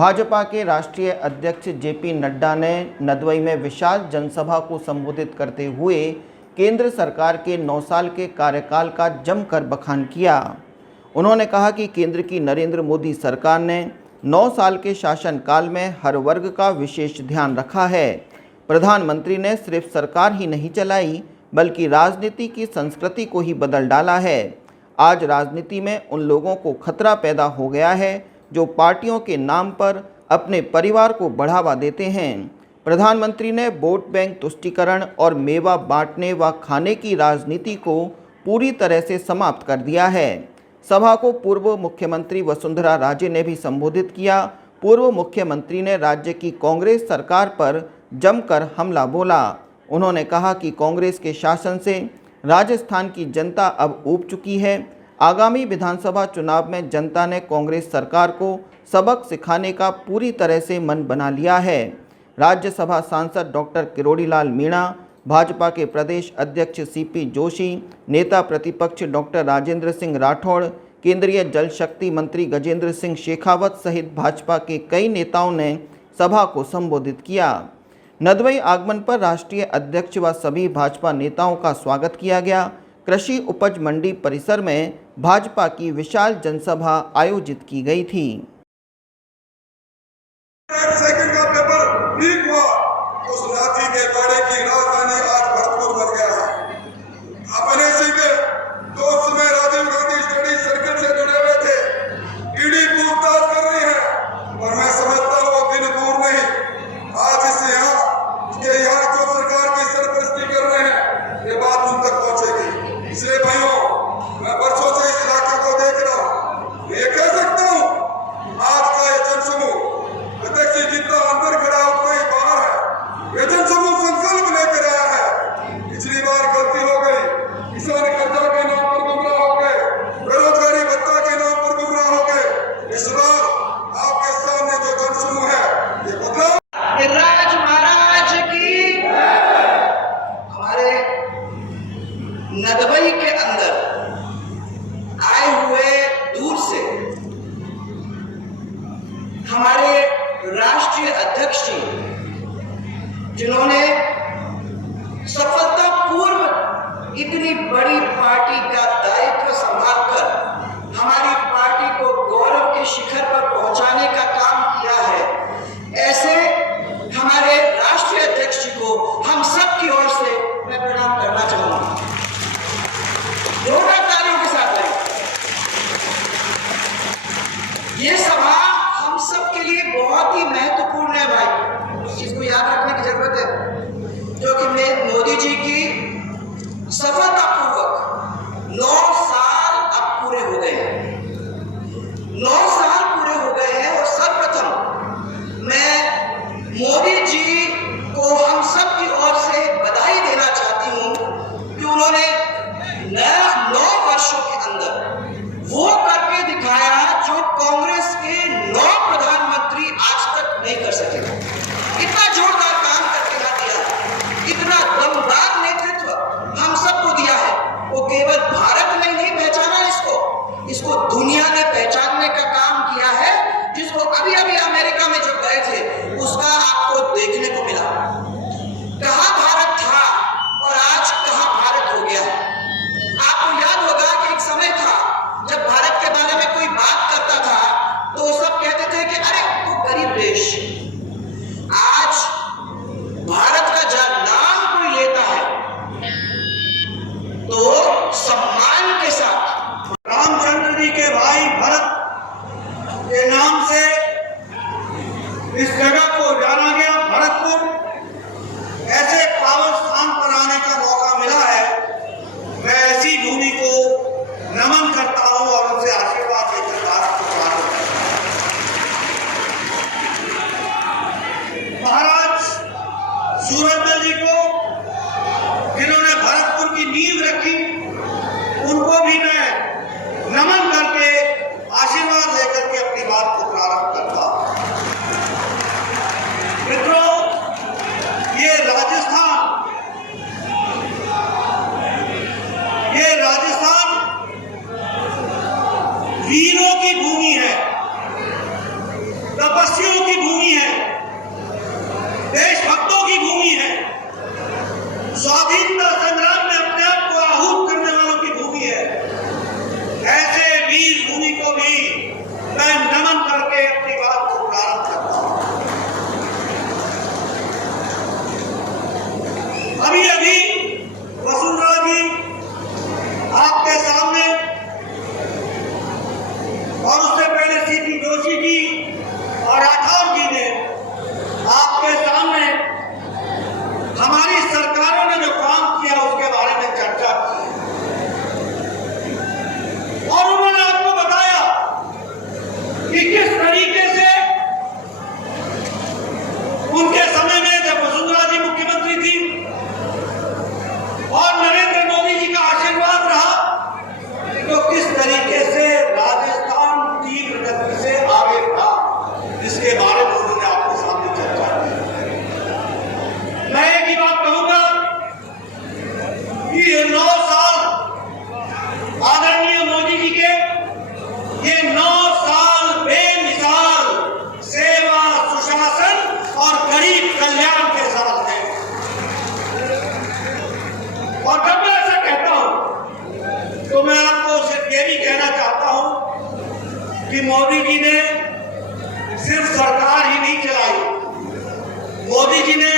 भाजपा के राष्ट्रीय अध्यक्ष जेपी नड्डा ने नदवई में विशाल जनसभा को संबोधित करते हुए केंद्र सरकार के 9 साल के कार्यकाल का जमकर बखान किया। उन्होंने कहा कि केंद्र की नरेंद्र मोदी सरकार ने 9 साल के शासनकाल में हर वर्ग का विशेष ध्यान रखा है। प्रधानमंत्री ने सिर्फ सरकार ही नहीं चलाई बल्कि राजनीति की संस्कृति को ही बदल डाला है। आज राजनीति में उन लोगों को खतरा पैदा हो गया है जो पार्टियों के नाम पर अपने परिवार को बढ़ावा देते हैं। प्रधानमंत्री ने वोट बैंक तुष्टीकरण और मेवा बांटने व खाने की राजनीति को पूरी तरह से समाप्त कर दिया है। सभा को पूर्व मुख्यमंत्री वसुंधरा राजे ने भी संबोधित किया। पूर्व मुख्यमंत्री ने राज्य की कांग्रेस सरकार पर जमकर हमला बोला। उन्होंने कहा कि कांग्रेस के शासन से राजस्थान की जनता अब ऊब चुकी है। आगामी विधानसभा चुनाव में जनता ने कांग्रेस सरकार को सबक सिखाने का पूरी तरह से मन बना लिया है। राज्यसभा सांसद डॉक्टर किरोड़ीलाल मीणा, भाजपा के प्रदेश अध्यक्ष सीपी जोशी, नेता प्रतिपक्ष डॉक्टर राजेंद्र सिंह राठौड़, केंद्रीय जल शक्ति मंत्री गजेंद्र सिंह शेखावत सहित भाजपा के कई नेताओं ने सभा को संबोधित किया। नदवई आगमन पर राष्ट्रीय अध्यक्ष व सभी भाजपा नेताओं का स्वागत किया गया। कृषि उपज मंडी परिसर में भाजपा की विशाल जनसभा आयोजित की गई थी। सेकंड का पेपर लीक हुआ, उस लाठी के बाड़े की राजधानी आज भरतपुर बन गया है। अपने सी के दोस्त में राजीव गांधी स्टडी सर्कल से जुड़े हुए थे। ईडी पूछताछ कर रही है और मैं समझता हूँ वो दिन दूर नहीं। आज इस यहाँ जो सरकार की सरपरस्ती कर रहे हैं ये बात उन तक पहुंचेगी। इसलिए भाइयों, मैं वर्षों से इस इलाके को देख रहा हूँ। ये कह सकता हूँ आज का ये जनसमूह अध्यक्ष जी जितना अंदर खड़ा है उतना ही बाहर है। ये जनसमूह संकल्प लेकर आया है। पिछली बार गलती हो गई, किसान कर्जा के नाम पर गुमराह हो गए, बेरोजगारी भत्ता के नाम पर गुमराह हो गए। इस बार आपके सामने जो जनसमूह है ये बदलाव राज महाराज की। हमारे नदवई के अंदर आए हुए दूर से हमारे राष्ट्रीय अध्यक्ष जी, जिन्होंने सफलतापूर्वक इतनी बड़ी पार्टी का दायित्व संभालकर हमारी पार्टी को गौरव के शिखर पर पहुंचाने का काम किया है, ऐसे हमारे राष्ट्रीय अध्यक्ष जी को हम सब की ओर से मैं प्रणाम करना चाहूंगा। जोरदार तालियों के साथ है। ये सभा हम सब के लिए बहुत ही महत्वपूर्ण है भाई, इस चीज को याद रखने की जरूरत है, जो कि मोदी जी की सफलतापूर्वक 9 साल अब पूरे हो गए हैं। 9 साल पूरे हो गए हैं और सर्वप्रथम मैं मोदी जी को हम सब की ओर से बधाई देना चाहती हूं कि उन्होंने 9 वर्षों के अंदर वो करके दिखाया जो कांग्रेस के 9 प्रधानमंत्री आज तक नहीं कर सके। इतना जोरदार काम करके ना दिया, इतना दमदार नेतृत्व हम सबको दिया है। वो केवल भारत में नहीं पहचाना इसको दुनिया ने पहचानने का काम किया है, जिसको अभी अभी अमेरिका में जब गए थे उसका आपको देखने को मिला। कहां भारत था और आज कहां भारत हो गया। आपको याद होगा कि एक समय था जब भारत के बारे में कोई बात करता था तो सब कहते थे कि अरे वो गरीब देश। आज भारत का जब नाम कोई लेता है तो सम्मान के साथ रामचंद्र जी के भाई भरत के नाम से इस जगह को जाना गया भरतपुर। ऐसे पावन स्थान पर आने का मौका मिला है। मैं ऐसी भूमि को नमन करता हूं और उनसे आशीर्वाद लेकर भारत को स्वागत करता हूं। महाराज सूरजमल जी को, जिन्होंने भरतपुर की नींव रखी, उनको भी मैं नमन करके आशीर्वाद लेकर के अपनी बात को प्रारंभ करता हूं। कि मोदी जी ने सिर्फ सरकार ही नहीं चलाई, मोदी जी ने